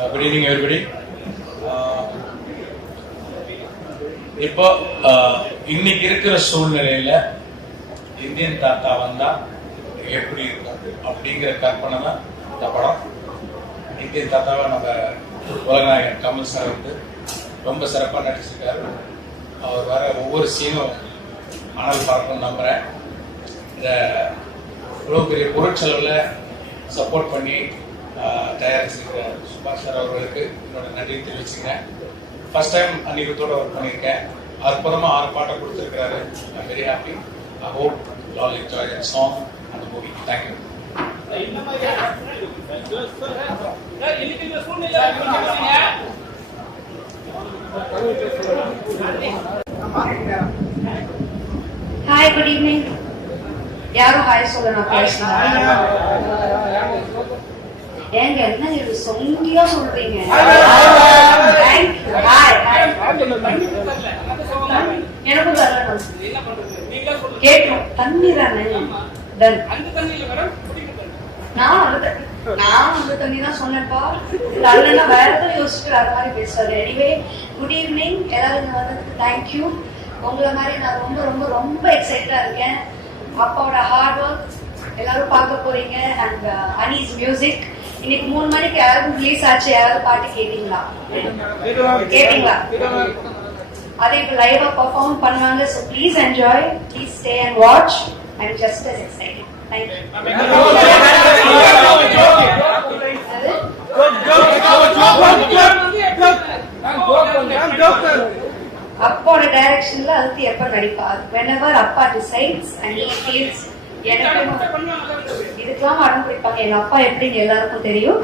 Good evening, everybody. இப்போ இன்னைக்கு இருக்கிற சூழ்நிலையில இந்தியன் தாத்தா வந்தா எப்படி இருக்கும் அப்படிங்கிற கற்பனை தான் இந்த படம். இந்தியன் தாத்தாவை நம்ம உலகநாயகன் கமல் சார் வந்து ரொம்ப சிறப்பாக நடிச்சிருக்காரு. அவர் வர ஒவ்வொரு சீனும் அனல் பார்க்கணும்னு நம்புறேன். இந்த இவ்வளோ பெரிய பொருட்செலவில் சப்போர்ட் பண்ணி தயாரிச்சிருக்கிற சுபாஷ் சார் அவர்களுக்கு என்னோட நன்றி தெரிவிச்சுக்கிறேன். ஃபர்ஸ்ட் டைம் அன்னிருத்தோட ஒர்க் பண்ணியிருக்கேன். அற்புதமாக 6 பாட்டை கொடுத்துருக்கிறாரு. I very happy. I hope you all enjoy that song and the movie. Thank you. Hi, good evening. யாரும் ஹாய் சொல்லணும் பேசுங்க. ஏங்க என்ன இது சொங்கியா சொல்றீங்க? எனக்கும் தரணும் கேட்கும். தண்ணி தானே. நான் அந்த தண்ணி தான் சொன்னேன்ப்பா. நல்ல வேற ஏதோ யோசிச்சு அது மாதிரி பேசுறாரு. Anyway good evening. எல்லாரும் வந்ததுக்கு தேங்க்யூ. உங்களை மாதிரி நான் ரொம்ப ரொம்ப ரொம்ப எக்ஸைட்டடா இருக்கேன். அப்பாவோட ஹார்ட் ஒர்க் எல்லாரும் பார்க்க போறீங்க. அண்ட் அனீஸ் மியூசிக் இன்னைக்கு 3 மணிக்கு ஆல்பம் ரிலீஸ் ஆச்சு. யாராவது பாட்டு கேட்டீங்களா? அதை இப்ப லைவா பெர்ஃபார்ம் பண்ணுவாங்க. So please enjoy, please stay and watch. I'm just as excited. Thank you. அப்பாவோட டைரக்ஷன்ல அது எப்ப நடிப்பார்? whenever அப்பா decides and he feels இதுக்கெல்லாம் அடம் பிடிப்பாங்க. எங்க அப்பா எப்படின்னு எல்லாருக்கும் தெரியும்.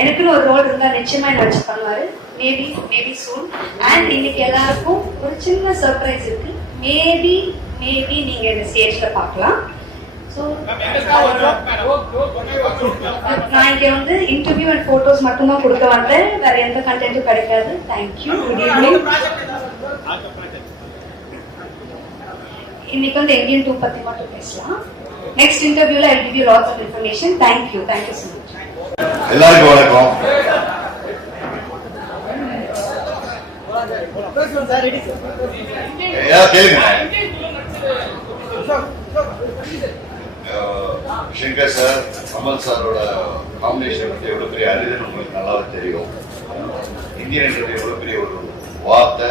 எனக்குன்னு ஒரு ரோல் இருந்தா நிச்சயமா என்ன வச்சு பண்ணுவாரு. Maybe soon. அண்ட் இன்னைக்கு எல்லாருக்கும் ஒரு சின்ன சர்ப்ரைஸ் இருக்கு. மேபி நீங்க இந்த ஸ்டேஜ்ல பார்க்கலாம். நான் இங்க வந்து இன்டர்வியூ அண்ட் போட்டோஸ் மட்டும்தான் கொடுக்க வந்தேன். வேற எந்த கண்டென்ட்டும் கிடைக்காது. தேங்க்யூ. Good evening. இன்னைக்கு வந்து இந்தியன் 2 பத்தி மட்டும் பேசலாம். நெக்ஸ்ட் இன்டர்வியூல I'll give you lots of information. Thank you so much. எல்லாருக்கும் வணக்கம். சங்கர் சார், கமல் சாரோட காம்பினேஷன் வந்து எவ்வளவு பெரிய அறிதல் உங்களுக்கு நல்லாவே தெரியும். இந்தியன்றது எவ்வளவு பெரிய ஒரு வார்த்தை.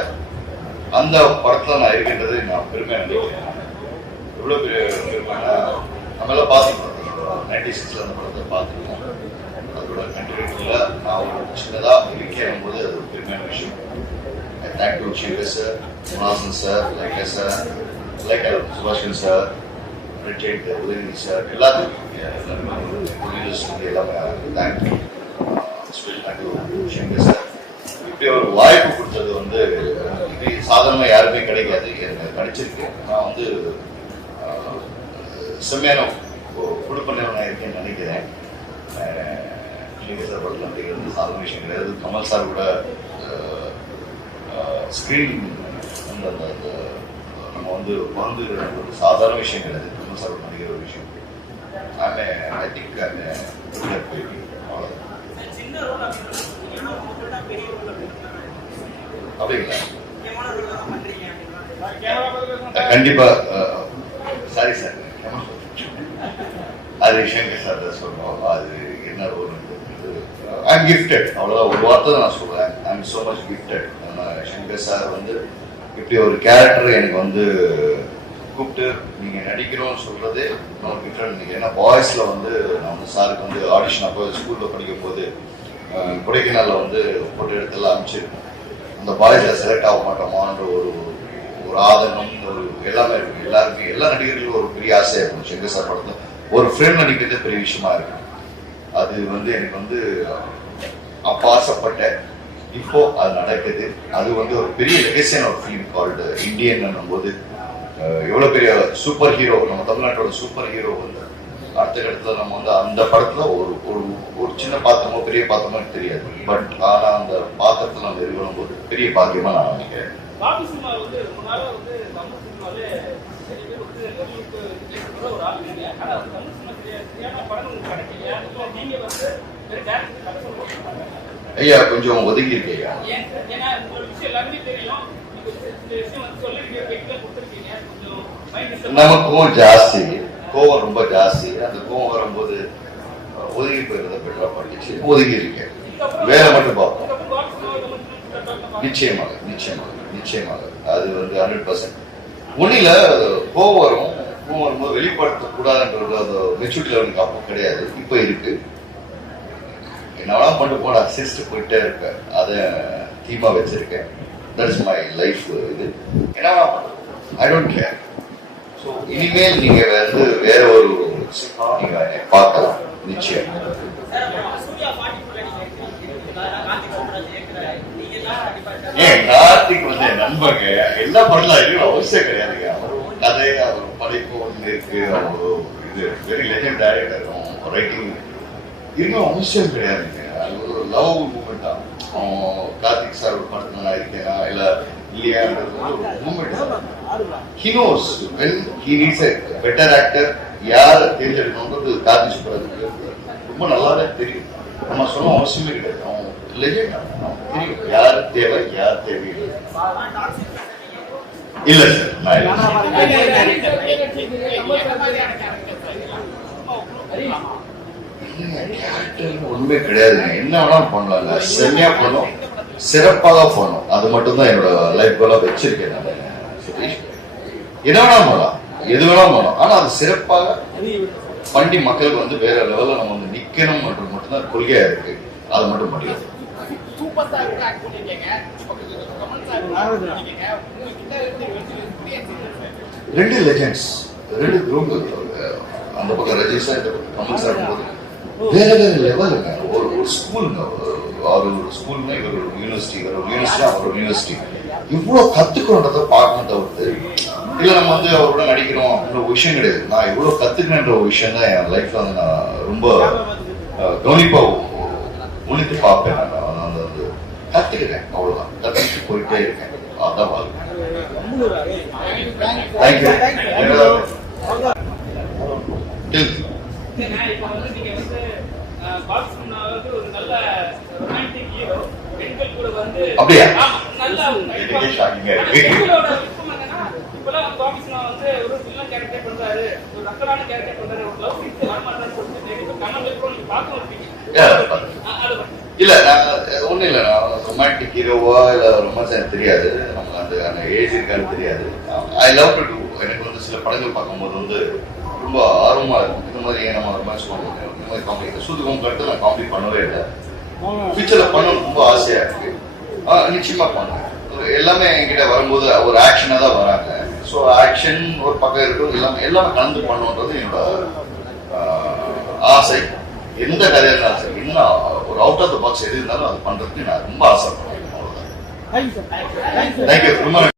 அந்த படத்துல நான் இருக்கின்றது நான் பெருமையா நினைக்கிறேன். எவ்வளவு பெரிய பெருமைனா நம்ம எல்லாம் பார்த்துக்கணும். 96ல அந்த படத்தை பார்த்துருக்கோம். அதோட கண்டினியூட்டில நான் ஒரு சின்னதா இருக்கேன் போது அது ஒரு பெருமையான விஷயம். I thank to Shankar sir, Munasan sir, Lyca sir, Subhashan sir, retired Udhayanidhi sir, எல்லாத்துக்கும் எல்லாமே தேங்க்யூ. சங்கர் சார் இப்படி ஒரு வாய்ப்பு கொடுத்தது வந்து இது சாதாரணமா யாருமே கிடைக்காது. எனக்கு கிடைச்சிருக்கேன். நான் வந்து செம்மையான கொடுப்பண்ணவனாக இருக்கேன்னு நினைக்கிறேன். சார் படத்தில் அப்படிங்கிறது சாதாரண விஷயம் கிடையாது. கமல் சார் கூட ஸ்கிரீன் வந்து அந்த நம்ம வந்து வந்து ஒரு சாதாரண விஷயம் கிடையாது. கமல் சார் நடிக்கிற ஒரு விஷயம். ஐ திங்க் அப்படிங்களா? கண்டிப்பா. சாரி சார், அது சங்கர் சார் தான் சொல்றோம். அது என்ன ரோல் ஐம் கிஃப்டட். அவ்வளவுதான், ஒரு வார்த்தை தான் நான் சொல்றேன். I'm so much gifted. Shankar sir வந்து இப்படி ஒரு கேரக்டர் எனக்கு வந்து கூப்பிட்டு நீங்க நடிக்கணும்னு சொல்றது நம்ம டிஃப்ரெண்ட். ஏன்னா பாய்ஸ்ல வந்து நான் வந்து சாருக்கு வந்து ஆடிஷன் அப்போ ஸ்கூல்ல படிக்கும் போது கொடைக்கானல்ல வந்து போட்டோ எடுத்தெல்லாம் அமைச்சிருக்கேன். அந்த பாய்ஸ்ல செலக்ட் ஆக மாட்டோமான்ற ஒரு ஆதங்கம், ஒரு எல்லாமே இருக்கு. எல்லாருக்கும் எல்லா நடிகர்களுக்கும் ஒரு பெரிய ஆசையா இருக்கும். சங்கர் சார் படத்தை ஒரு ஃப்ரெண்ட் நடிக்கிறது பெரிய விஷயமா இருக்கு. அது வந்து எனக்கு வந்து அப்ப ஆசைப்பட்டேன். இப்போ அது நடக்குது. அது வந்து ஒரு பெரிய லெகசியான ஒரு ஃபிலிம் கால்டு இந்தியன் போது எவ்வளவு பெரிய சூப்பர் ஹீரோ, நம்ம தமிழ்நாட்டோட சூப்பர் ஹீரோ வந்து அடுத்த இடத்துல நம்ம வந்து அந்த படத்துல ஒரு சின்ன பாத்திரமோ பெரிய பாத்திரமோ தெரியாது. பட் ஆனா அந்த பாத்திரத்துல நம்ம இருக்கிற போது பெரிய பாக்கியமா நான் நினைக்கிறேன். ஐயா கொஞ்சம் ஒதுங்கி இருக்கு ஐயா. ஏன்னா ஒரு விஷயம் எல்லாருமே தெரியும். இந்த விஷயம் வந்து சொல்ல வேண்டிய வெயிட்ல கொடுத்துருக்கீங்க. கொஞ்சம் மைண்ட் நமக்கும் ஜாஸ்தி கோவம், ரொம்ப ஜாஸ்தி. அந்த கோவம் வரும்போது ஒதுங்கி போயிருந்த பெட்டரா பண்ணிச்சு. ஒதுங்கி இருக்கேன், வேலை மட்டும் பார்ப்போம். நிச்சயமாக நிச்சயமாக நிச்சயமாக அது வந்து 100%. ஒன்னில கோவம் வரும். கோவம் வரும்போது வெளிப்படுத்த கூடாதுன்றது அந்த மெச்சூரிட்டி லெவலுக்கு அப்போ கிடையாது, இப்போ இருக்கு. என்னெல்லாம் பண்ணி போன அசிஸ்ட் போயிட்டே இருப்பேன். அதை தீமா வச்சிருக்கேன். That is my life. இது என்னெல்லாம் பண்ணுறோம், ஐ டோன்ட் கேர். ஸோ இனிமேல் நீங்க வந்து வேற ஒரு நீங்க பார்க்கலாம் நிச்சயம். ஏன் கார்த்திக் வந்து என் நண்பங்க, என்ன பண்ணலாம் அவசியம் கிடையாதுங்க. அவர் கதை, அவர் படைப்பு ஒன்று இருக்கு. அவர் இது வெரி லெஜண்ட் டைரக்டர், ரைட்டிங் இன்னும் அவசியம் கிடையாதுங்க. அது ஒரு லவ் மூமெண்ட் தான். கார்த்திக் சார் ஒரு படத்துல நான் இருக்கேனா இல்ல இல்லையான்றது ஒரு மூமெண்ட் தான். He knows when he needs a better actor, யாரை தேர்ந்தெடுக்கணுன்றது கார்த்திக் சுப்ராஜுக்கு ரொம்ப நல்லாவே தெரியும். நம்ம சொன்ன அவசியமே கிடையாது. அவன் லெஜண்ட், தெரியும் யார் தேவை யார் தேவையில்லை. இல்ல சார், ஒண்ணுமே கிடையாதுங்க. என்ன வேணாலும் பண்ணலாங்க, செம்மையா பண்ணணும், சிறப்பாக பண்ணணும். அது மட்டும் தான் என்னோட லைஃப் கோலா வச்சிருக்கேன் நான். என்ன வேணாலும் பண்ணலாம், எது வேணாலும் பண்ணலாம். ஆனா அது சிறப்பாக பண்ணி மக்களுக்கு வந்து வேற லெவல்ல நம்ம வந்து நிக்கணும் மற்றும் மட்டும்தான் கொள்கையா இருக்கு. அது மட்டும் பண்ணிடுவோம். ரெண்டு லெஜெண்ட்ஸ், ரெண்டு குரூப். அந்த பக்கம் ரஜினி சார், இந்த பக்கம் கமல் சார் போது வேற வேற லெவலுங்க. ஒரு ஸ்கூலுங்க, ஒரு ஸ்கூல்னா இவர் ஒரு யூனிவர்சிட்டி, இவர் ஒரு யூனிவர்சிட்டி, அவர் ஒரு யூனிவர்சிட்டி. இவ்வளவு கத்துக்கணுன்றத பார்க்கணும் தவிர்த்து இல்ல நம்ம வந்து அவரோட நடிக்கிறோம் அப்படின்ற ஒரு விஷயம் கிடையாது. நான் இவ்வளவு கத்துக்கணுன்ற ஒரு விஷயம் தான் என் லைஃப்ல வந்து நான் ரொம்ப கவனிப்பா உன்னித்து பார்ப்பேன். நான் வந்து கத்துக்கிறேன், அவ்வளவுதான். கத்துக்கிட்டு போயிட்டே இருக்கேன். அதான் வாழ்க்கை. இப்போ வந்து நீங்க வந்து பாக்ஸ் பண்ணாவது ஒரு நல்ல ரொமான்டிக் ஹீரோ. பெண்கள் கூட வந்து அப்படியா நல்லா இப்பெல்லாம் வந்து பாக்ஸ்னா வந்து ஒரு வில்லன் கேரக்டர் பண்றாரு, ஒரு ரக்கரான கேரக்டர் பண்றாரு, ஒரு லவ் சீன்ஸ் வரமாட்டான்னு சொல்லிட்டு கமல் கூட நீங்க பார்க்க மாட்டீங்க. இல்ல நான் ஒண்ணும் இல்ல, நான் ரொமான்டிக் ஹீரோவா இல்ல ரொமான்ஸ் எனக்கு தெரியாது. நமக்கு அந்த ஏஜ் இருக்கான்னு தெரியாது. I love to do. எனக்கு வந்து சில படங்கள் பார்க்கும்போது வந்து ரொம்ப ஆர்வமா இருக்கும். இந்த மாதிரி ஏன் நம்ம ரொமான்ஸ் பண்ணுவோம், இந்த மாதிரி காமெடி சூதுகம் கருத்து நான் காமெடி பண்ணவே இல்லை. ஃபியூச்சர்ல பண்ணணும் ரொம்ப ஆசையா இருக்கு. நிச்சயமா பண்ணுவேன். எல்லாமே என்கிட்ட வரும்போது ஒரு ஆக்ஷனா தான் வராங்க. ஸோ ஆக்ஷன் ஒரு பக்கம் இருக்கும், எல்லாமே கலந்து பண்ணணுன்றது என்னோட ஆசை. எந்த கதையா இருந்தாலும் சரி, இன்னும் ஒரு அவுட் ஆஃப் த பாக்ஸ் எது இருந்தாலும் அது பண்றதுக்கு நான் ரொம்ப ஆசைப்படுறேன். அவ்வளவுதான். தேங்க்யூ.